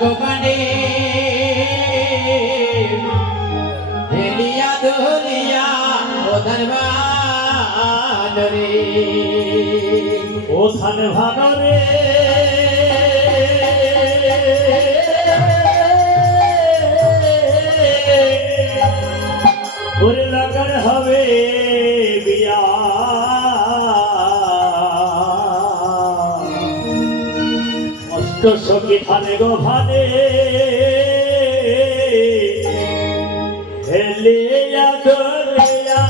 গোপানে হেলিয়া দলিয়া ও ধনবান রে ও ধনবান রে ওরে লাগার হবে বিয়া অষ্ট সখী ধানে গো ভানে হেলিয়া দলিয়া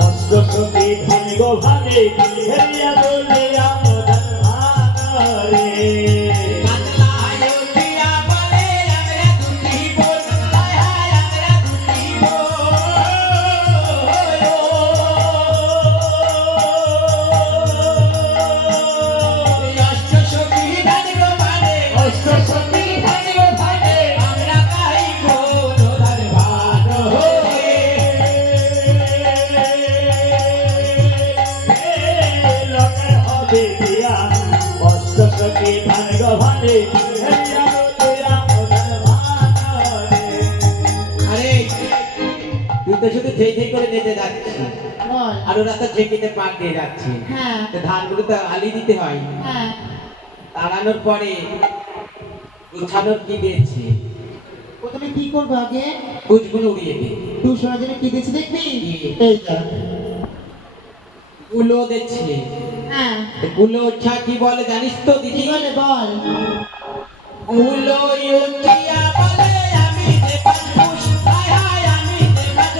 অষ্ট সখী ধানে গো ভানে হেলিয়া দলিয়া রে শুধু ঝেই ঝেই করে নিতে যাচ্ছি আর ওরা তো ঝেঁকিতে পাক দিয়ে যাচ্ছে ধানগুলো তো আলি দিতে হয় তাড়ানোর পরে গুছানোর কি দিয়েছে প্রথমে কি করবো আগে গুছগুলো উড়িয়ে দিই তুই শোনার জন্য কি দিয়েছি দেখবি এইটা গুলো দেখছি গুলো ওঠা কি বলে জানিস তো দিদি বলে বল গুলো ইউটিয়া বলে আমি দেখাত খুশ হায় হায় আমি দেখাত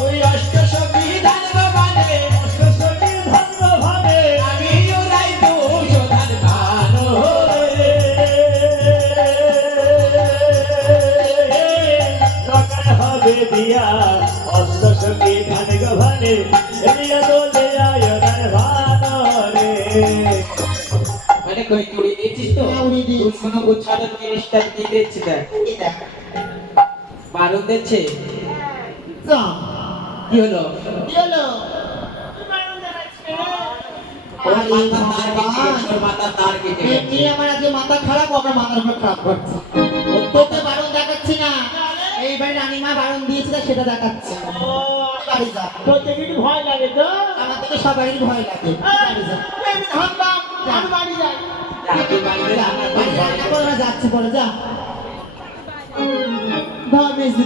ওই অষ্ট সখী ধান ভানে অষ্ট সখী ধান ভানে আমি ওরাই তো ধান ভান লাগার হবে বিয়া অষ্ট সখী ধানে গো ভানে হেলিয়া দলিয়া ধনবান রে মানে কই উড়িয়ে দিয়েছিস তো উড়িয়ে দিয়েছি কোনো গুছানোর জিনিসটা দিয়ে দিচ্ছি দেখ বারণ দিচ্ছে কি হলো কি হলো ওর মাথা তার কেটে এমনি আমার আজকে মাথা খারাপ আমার মাথার উপর খারাপ করছে তোকে বারণ দেখাচ্ছি না এইবার রানীমা বারণ দিয়েছিল সেটা দেখাচ্ছে বাড়ি যা তোর থেকে একটু ভয় লাগে তো আমার থেকে সবারই ভয় লাগে বাড়ি যা আমি বাড়ি যাই বাড়ি রান্না করে যাচ্ছি পরে যা ধর মেজ দিতে